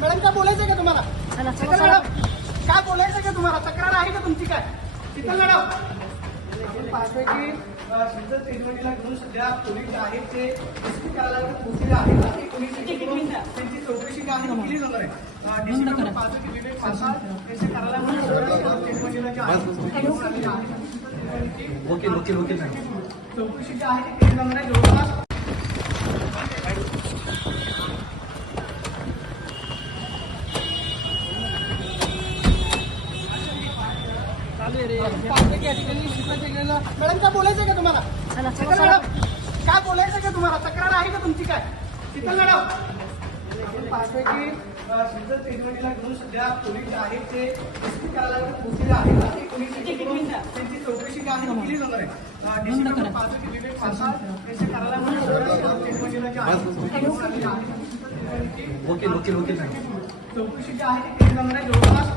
Madam काय बोलायचं का तुम्हाला? शीतल मॅडम काय बोलायचं का तुम्हाला? तक्रार आहे का तुमची काय? शीतल मॅडम पाचव्याची शीतल तेजवानीला घेऊन सध्या पोलीस आहेत ते एसपी कार्यालयात पोहोचले आहेत. त्यांची चौकशी जी आहे ती केली जाणार आहे. डीसीपी पाचव्याचे विवेक पासा त्यांच्या कार्यालयामध्ये तेजवानीला जे आहे चौकशी जी आहे ती केली जाणार आहे. जवळपास मॅडम काय बोलायचं का तुम्हाला? शीतल मॅडम काय बोलायचं का तुम्हाला? तक्रार आहे का तुमची काय? शीतल मॅडम पाचव्याची शीतल तेजवानीला घेऊन सध्या पोलीस आहेत ते एसपी कार्यालयात पोहोचले आहेत. त्यांची चौकशी जी आहे ती केली जाणार आहे. डीसीपी पाचव्याचे विवेक पासा त्यांच्या कार्यालयामध्ये तेजवानीला जे आहे चौकशी जी आहे ती केली जाणार आहे. जवळपास